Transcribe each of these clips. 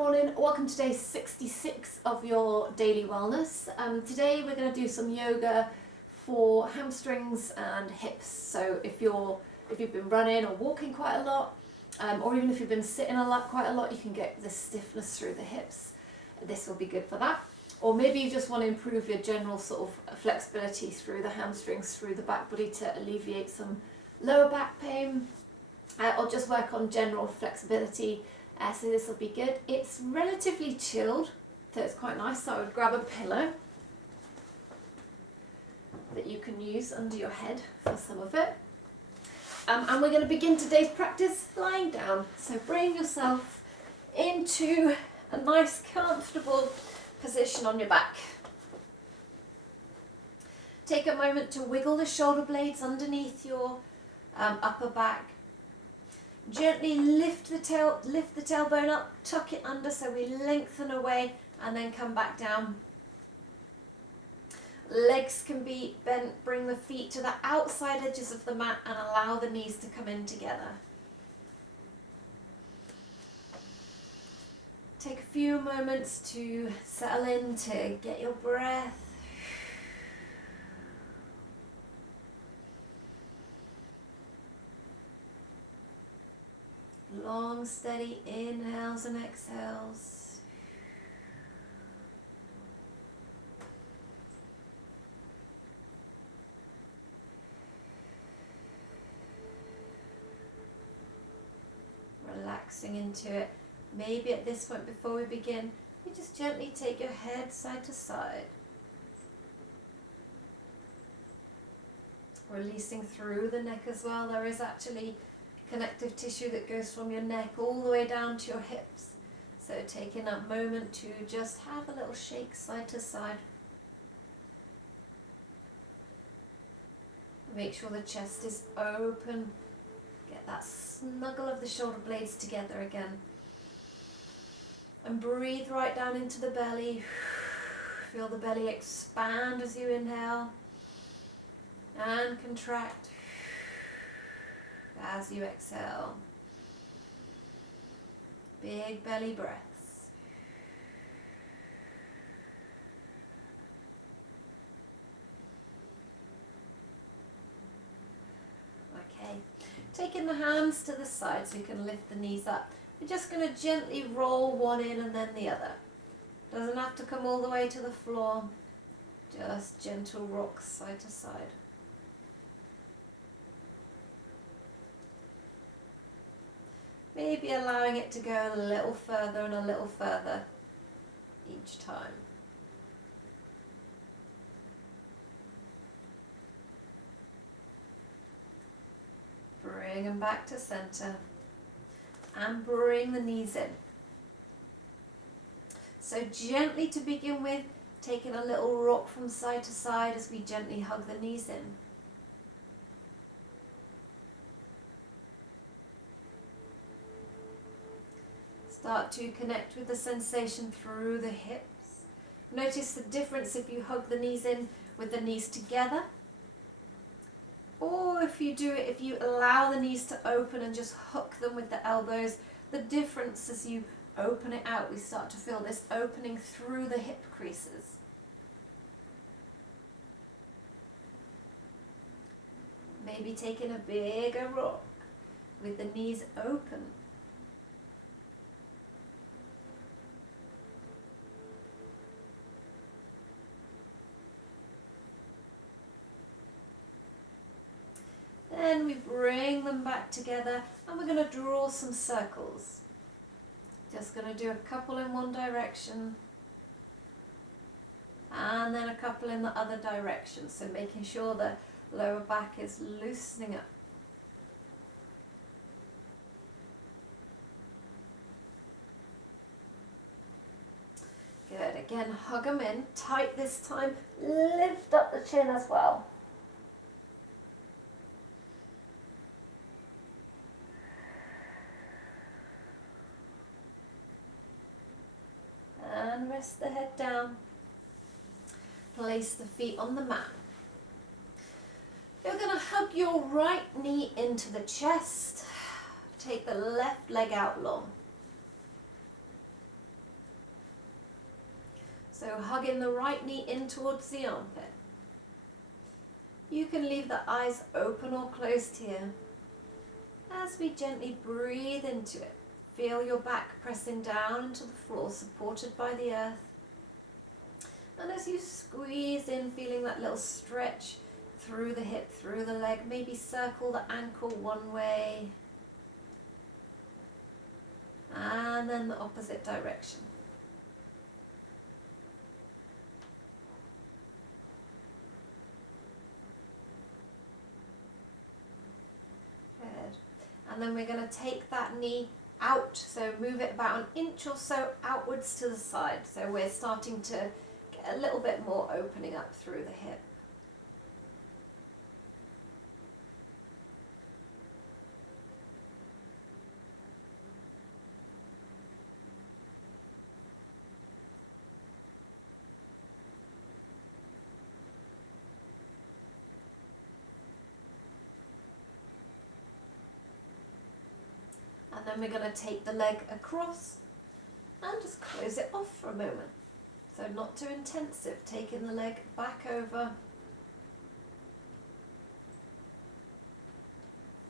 morning, welcome to day 66 of your daily wellness. Today we're going to do some yoga for hamstrings and hips. So if you've been running or walking quite a lot, or even if you've been sitting quite a lot, you can get this stiffness through the hips. This will be good for that. Or maybe you just want to improve your general sort of flexibility through the hamstrings, through the back body to alleviate some lower back pain, or just work on general flexibility. So this will be good. It's relatively chilled, so it's quite nice. So I would grab a pillow that you can use under your head for some of it. And we're going to begin today's practice lying down. So bring yourself into a nice comfortable position on your back. Take a moment to wiggle the shoulder blades underneath your upper back. Gently lift the tailbone up, tuck it under so we lengthen away and then come back down. Legs can be bent, bring the feet to the outside edges of the mat and allow the knees to come in together. Take a few moments to settle in, to get your breath. Long, steady inhales and exhales. Relaxing into it. Maybe at this point before we begin, you just gently take your head side to side. Releasing through the neck as well. There is actually connective tissue that goes from your neck all the way down to your hips. So taking that moment to just have a little shake side to side. Make sure the chest is open. Get that snuggle of the shoulder blades together again. And breathe right down into the belly. Feel the belly expand as you inhale. And contract as you exhale. Big belly breaths. Okay, taking the hands to the side so you can lift the knees up. We're just going to gently roll one in and then the other. Doesn't have to come all the way to the floor. Just gentle rocks side to side. Maybe allowing it to go a little further and a little further each time. Bring them back to center and bring the knees in. So gently to begin with, taking a little rock from side to side as we gently hug the knees in. Start to connect with the sensation through the hips. Notice the difference if you hug the knees in with the knees together, or if you allow the knees to open and just hook them with the elbows. The difference as you open it out, we start to feel this opening through the hip creases. Maybe taking a bigger rock with the knees open. Then we bring them back together and we're going to draw some circles. Just going to do a couple in one direction and then a couple in the other direction. So making sure the lower back is loosening up. Good. Again, hug them in tight this time. Lift up the chin as well. And rest the head down. Place the feet on the mat. You're going to hug your right knee into the chest. Take the left leg out long. So hugging the right knee in towards the armpit. You can leave the eyes open or closed here. As we gently breathe into it, feel your back pressing down into the floor, supported by the earth. And as you squeeze in, feeling that little stretch through the hip, through the leg, maybe circle the ankle one way, and then the opposite direction. Good. And then we're going to take that knee out, so move it about an inch or so outwards to the side. So we're starting to get a little bit more opening up through the hip. And then we're going to take the leg across and just close it off for a moment. So not too intensive, taking the leg back over,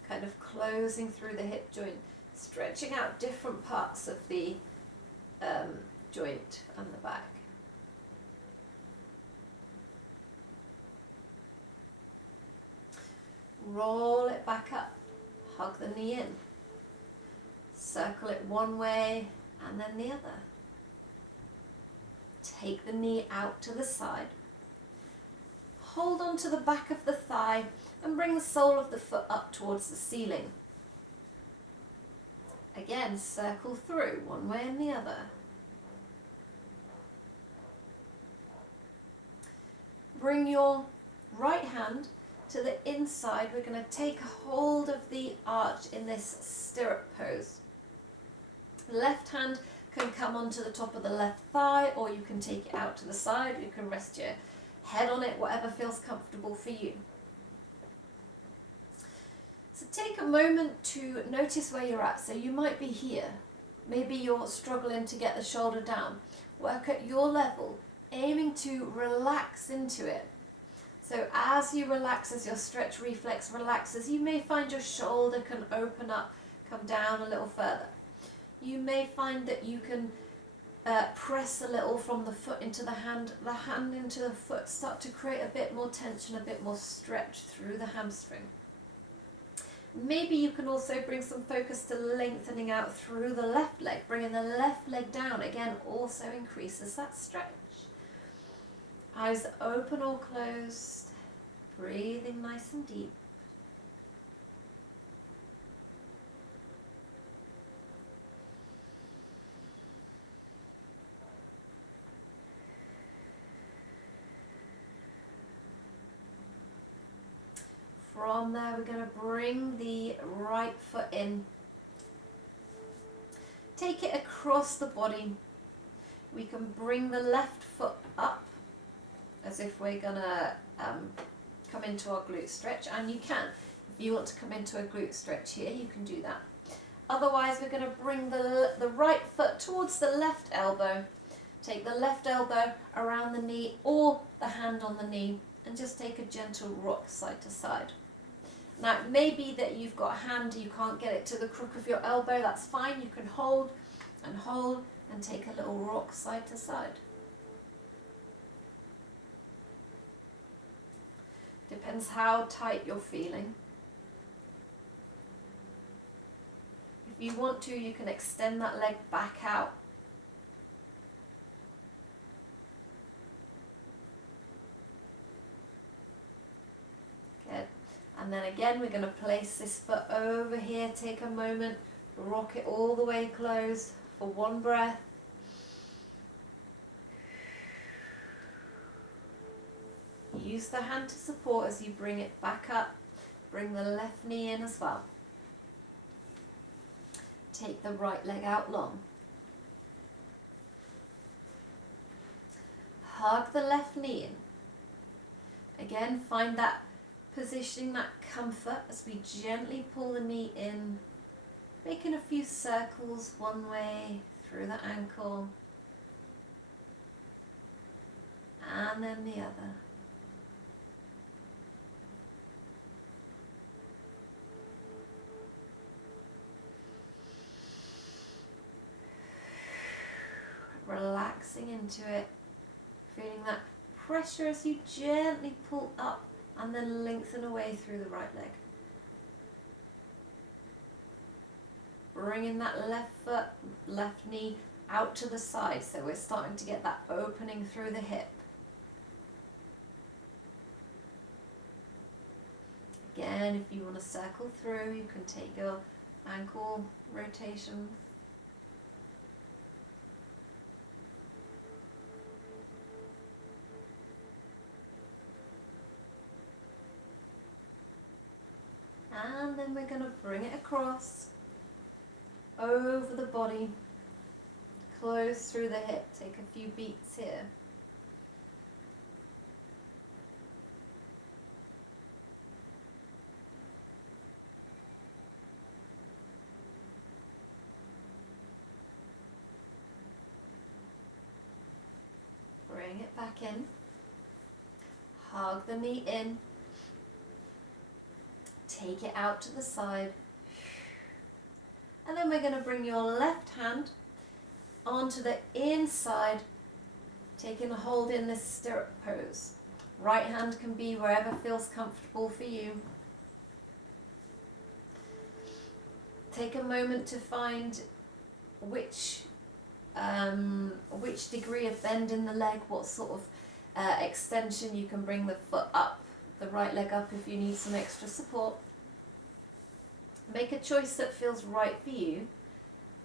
kind of closing through the hip joint, stretching out different parts of the joint and the back. Roll it back up, hug the knee in. Circle it one way and then the other. Take the knee out to the side. Hold on to the back of the thigh and bring the sole of the foot up towards the ceiling. Again, circle through one way and the other. Bring your right hand to the inside. We're going to take hold of the arch in this stirrup pose. Left hand can come onto the top of the left thigh, or you can take it out to the side. You can rest your head on it, whatever feels comfortable for you. So take a moment to notice where you're at. So you might be here. Maybe you're struggling to get the shoulder down. Work at your level, aiming to relax into it. So as you relax, as your stretch reflex relaxes, you may find your shoulder can open up, come down a little further. You may find that you can press a little from the foot into the hand into the foot, start to create a bit more tension, a bit more stretch through the hamstring. Maybe you can also bring some focus to lengthening out through the left leg. Bringing the left leg down, again, also increases that stretch. Eyes open or closed, breathing nice and deep. From there, we're going to bring the right foot in. Take it across the body. We can bring the left foot up as if we're going to come into our glute stretch, and you can. If you want to come into a glute stretch here, you can do that. Otherwise, we're going to bring the right foot towards the left elbow. Take the left elbow around the knee or the hand on the knee and just take a gentle rock side to side. Now, it may be that you've got a hand, you can't get it to the crook of your elbow, that's fine. You can hold and take a little rock side to side. Depends how tight you're feeling. If you want to, you can extend that leg back out. Good. And then again, we're going to place this foot over here. Take a moment, rock it all the way closed for one breath. Use the hand to support as you bring it back up. Bring the left knee in as well. Take the right leg out long. Hug the left knee in. Again, find that positioning, that comfort as we gently pull the knee in, making a few circles one way through the ankle. and then the other. Relaxing into it, feeling that pressure as you gently pull up and then lengthen away through the right leg. Bringing that left foot, left knee out to the side, so we're starting to get that opening through the hip. Again, if you want to circle through, you can take your ankle rotation. And then we're going to bring it across, over the body, close through the hip, take a few beats here. Bring it back in, hug the knee in, take it out to the side, and then we're going to bring your left hand onto the inside, taking a hold in this stirrup pose. Right hand can be wherever feels comfortable for you. Take a moment to find which degree of bend in the leg, what sort of extension. You can bring the foot up, the right leg up if you need some extra support. Make a choice that feels right for you,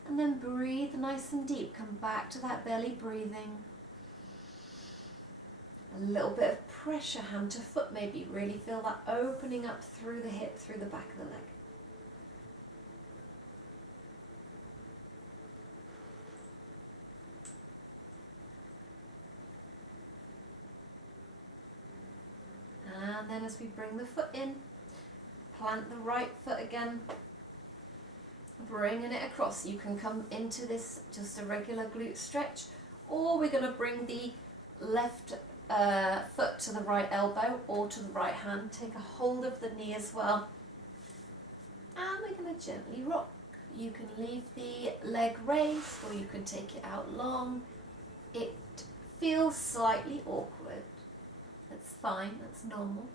and then breathe nice and deep. Come back to that belly breathing. A little bit of pressure, hand to foot maybe. Really feel that opening up through the hip, through the back of the leg. And then as we bring the foot in, plant the right foot again, bringing it across. You can come into this just a regular glute stretch, or we're going to bring the left foot to the right elbow or to the right hand. Take a hold of the knee as well. And we're going to gently rock. You can leave the leg raised or you can take it out long. It feels slightly awkward. That's fine, that's normal.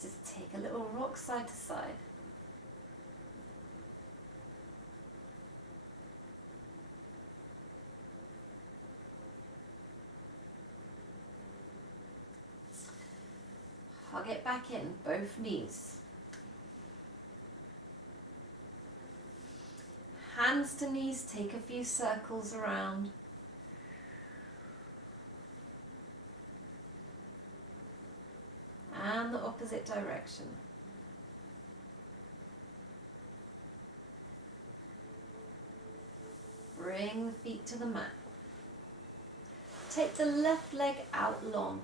Just take a little rock side to side. Hug it back in, both knees. Hands to knees, take a few circles around. And the opposite direction. Bring the feet to the mat. Take the left leg out long.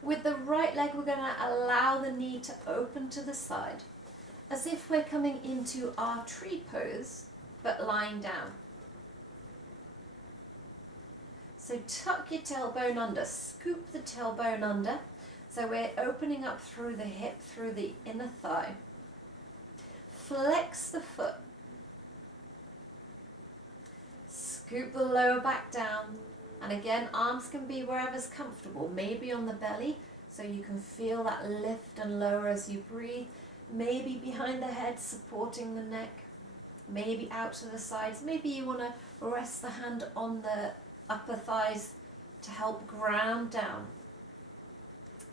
With the right leg, we're going to allow the knee to open to the side, as if we're coming into our tree pose, but lying down. So tuck your tailbone under, scoop the tailbone under. So we're opening up through the hip, through the inner thigh. Flex the foot. Scoop the lower back down. And again, arms can be wherever's comfortable, maybe on the belly, so you can feel that lift and lower as you breathe. Maybe behind the head, supporting the neck. Maybe out to the sides. Maybe you want to rest the hand on the upper thighs to help ground down.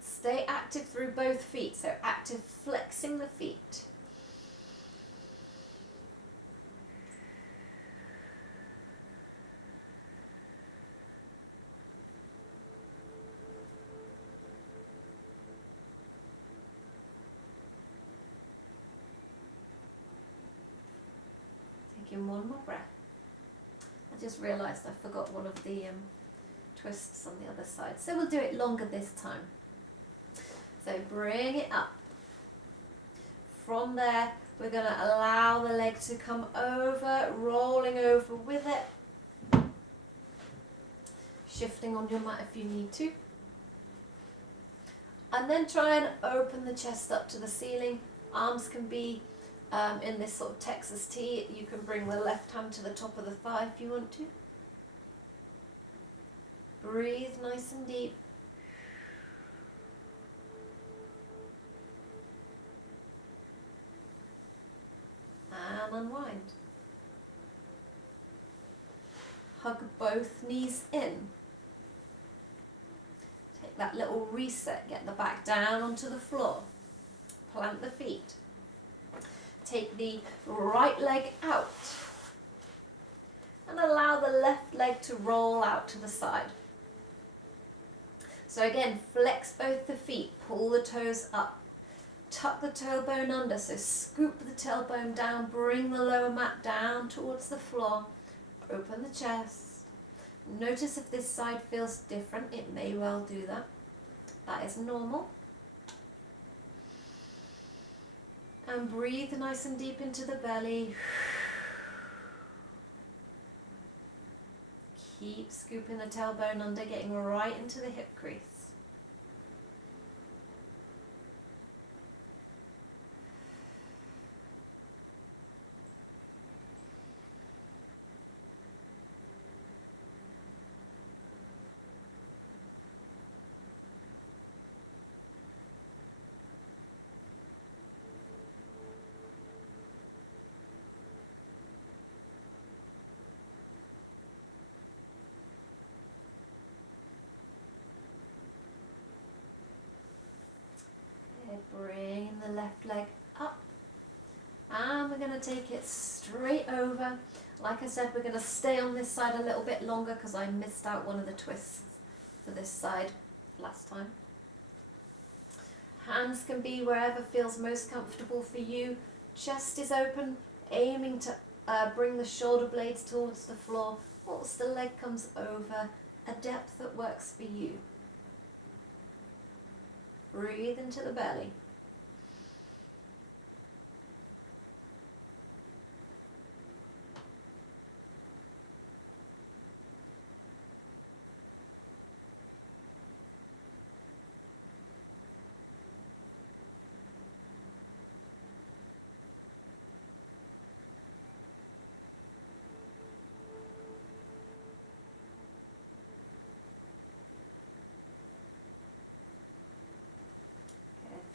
Stay active through both feet, so active flexing the feet. Taking one more breath. I just realised I forgot one of the twists on the other side. So we'll do it longer this time. So bring it up. From there, we're going to allow the leg to come over, rolling over with it. shifting on your mat if you need to. And then try and open the chest up to the ceiling. Arms can be in this sort of Texas T. You can bring the left hand to the top of the thigh if you want to. Breathe nice and deep. And unwind. Hug both knees in. Take that little reset, get the back down onto the floor. Plant the feet. Take the right leg out. And allow the left leg to roll out to the side. So again, flex both the feet, pull the toes up. Tuck the tailbone under, so scoop the tailbone down, bring the lower mat down towards the floor. Open the chest. Notice if this side feels different, it may well do that. That is normal. And breathe nice and deep into the belly. Keep scooping the tailbone under, getting right into the hip crease. Bring the left leg up, and we're going to take it straight over. Like I said, we're going to stay on this side a little bit longer because I missed out one of the twists for this side last time. Hands can be wherever feels most comfortable for you. Chest is open, aiming to bring the shoulder blades towards the floor whilst the leg comes over, a depth that works for you. Breathe into the belly.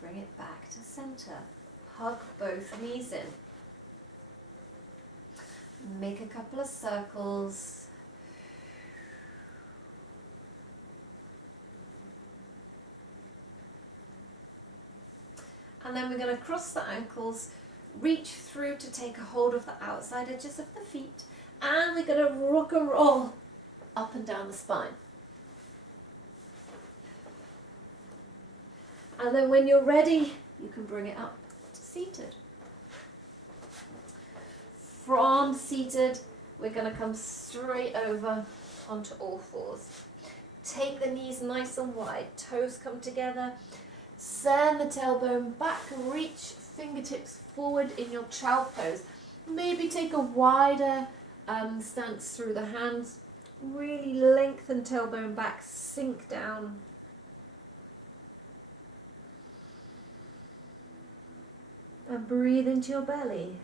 Bring it back to center. Hug both knees in. Make a couple of circles. And then we're going to cross the ankles, reach through to take a hold of the outside edges of the feet, and we're going to rock and roll up and down the spine. And then when you're ready, you can bring it up to seated. From seated, we're going to come straight over onto all fours. Take the knees nice and wide, toes come together. Send the tailbone back, reach fingertips forward in your child pose. Maybe take a wider stance through the hands. Really lengthen tailbone back, sink down. And breathe into your belly.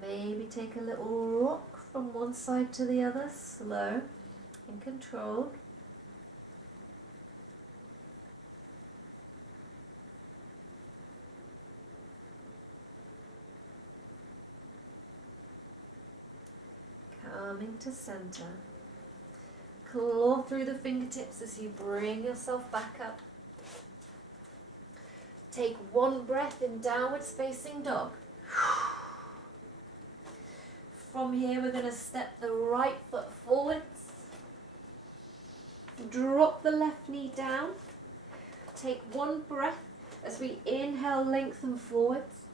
Maybe take a little rock from one side to the other, slow and controlled. Coming to center. Claw through the fingertips as you bring yourself back up. Take one breath in downwards facing dog. From here we're going to step the right foot forwards. Drop the left knee down. Take one breath as we inhale, lengthen forwards.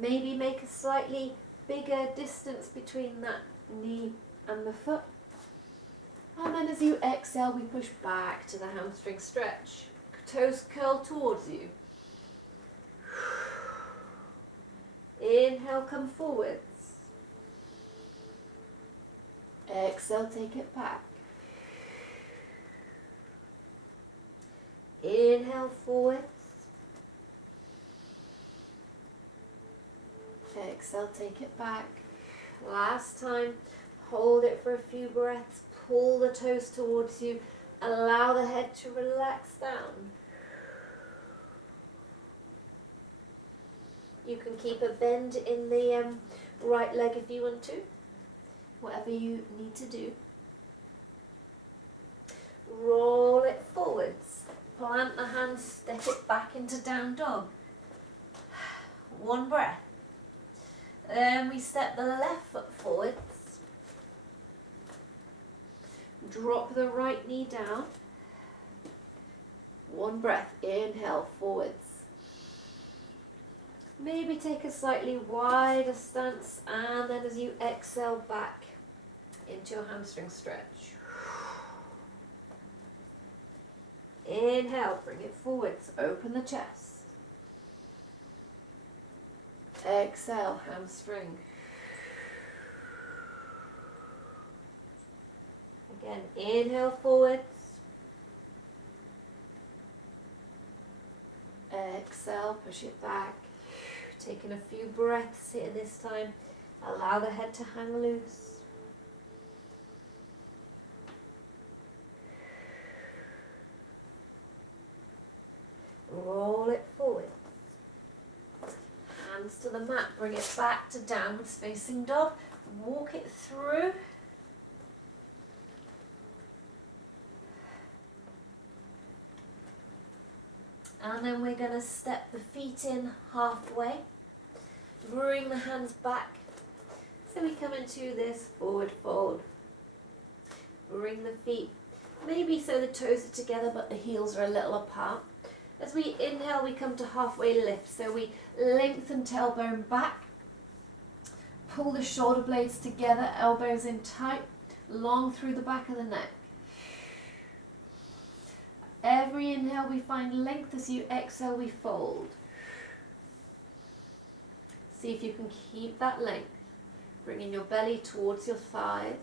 Maybe make a slightly bigger distance between that knee and the foot. And then as you exhale, we push back to the hamstring stretch. toes curl towards you. Inhale, come forwards. Exhale, take it back. Inhale, forwards. Exhale, take it back. Last time, hold it for a few breaths. Pull the toes towards you. Allow the head to relax down. You can keep a bend in the right leg if you want to. Whatever you need to do. Roll it forwards. Plant the hands, step it back into down dog. One breath. Then we step the left foot forwards. Drop the right knee down. One breath. Inhale, forwards. Maybe take a slightly wider stance, and then as you exhale back into your hamstring stretch. Inhale, bring it forwards, open the chest. Exhale, hamstring. Again, inhale forwards. Exhale, push it back. Taking a few breaths here this time. Allow the head to hang loose. Roll it forward. Hands to the mat. Bring it back to downwards facing dog. Walk it through. And then we're going to step the feet in halfway. Bring the hands back. So we come into this forward fold. Bring the feet, maybe so the toes are together but the heels are a little apart. As we inhale, we come to halfway lift. So we lengthen tailbone back. Pull the shoulder blades together, elbows in tight, long through the back of the neck. Every inhale we find length, as you exhale we fold. See if you can keep that length. Bringing your belly towards your thighs.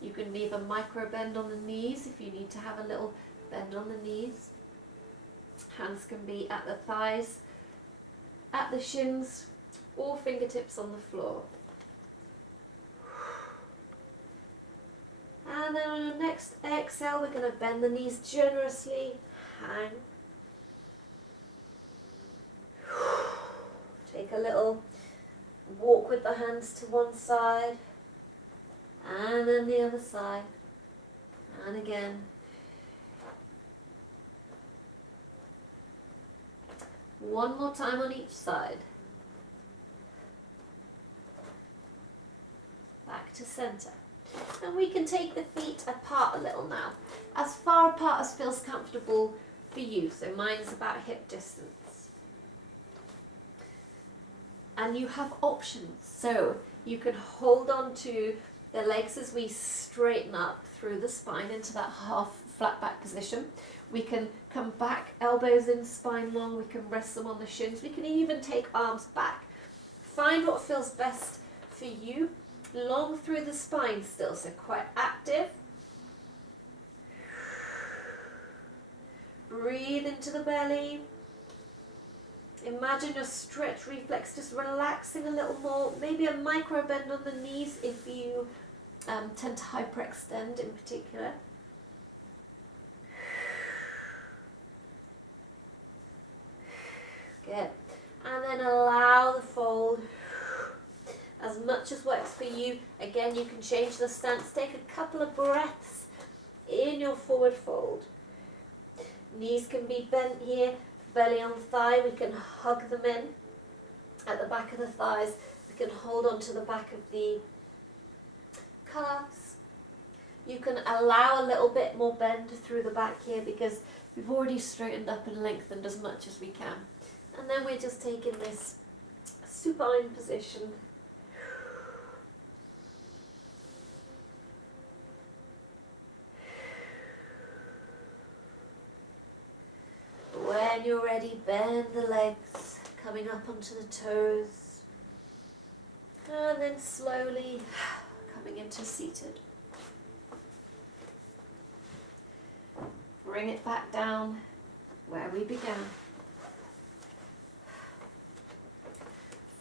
You can leave a micro bend on the knees if you need to have a little bend on the knees. Hands can be at the thighs, at the shins, or fingertips on the floor. And then on your next exhale, we're going to bend the knees generously, hang. Take a little walk with the hands to one side, and then the other side, and again. One more time on each side. Back to center. And we can take the feet apart a little now. As far apart as feels comfortable for you. So mine is about hip distance. And you have options. So you can hold on to the legs as we straighten up through the spine into that half flat back position. We can come back, elbows in, spine long. We can rest them on the shins. We can even take arms back. Find what feels best for you. Long through the spine still, so quite active. Breathe into the belly. Imagine your stretch reflex just relaxing a little more. Maybe a micro bend on the knees if you tend to hyperextend in particular. Good. And then allow the fold. As much as works for you. Again, you can change the stance. Take a couple of breaths in your forward fold. Knees can be bent here, belly on thigh. We can hug them in at the back of the thighs. We can hold on to the back of the calves. You can allow a little bit more bend through the back here because we've already straightened up and lengthened as much as we can. And then we're just taking this supine position. when you're ready, bend the legs, coming up onto the toes. And then slowly coming into seated. Bring it back down where we began.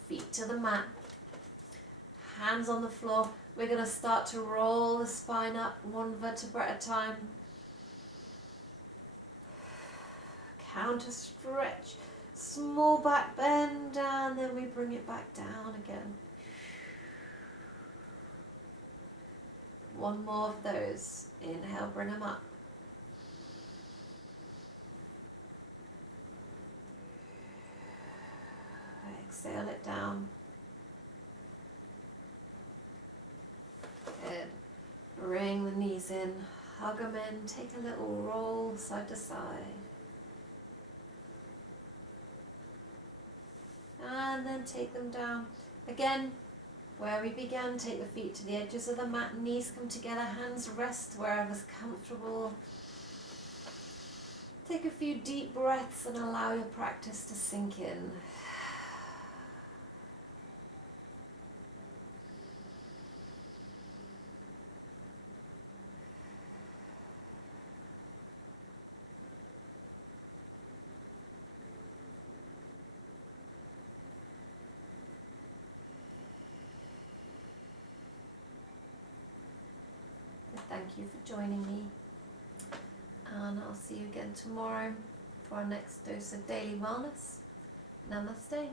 Feet to the mat. Hands on the floor. We're going to start to roll the spine up one vertebra at a time. Counter stretch. Small back bend, and then we bring it back down again. One more of those. Inhale, bring them up. Exhale it down. Good. Bring the knees in, hug them in, take a little roll side to side. And then take them down. Again, where we began, take the feet to the edges of the mat, knees come together, hands rest wherever's comfortable. Take a few deep breaths and allow your practice to sink in. Thank you for joining me, and I'll see you again tomorrow for our next dose of daily wellness. Namaste.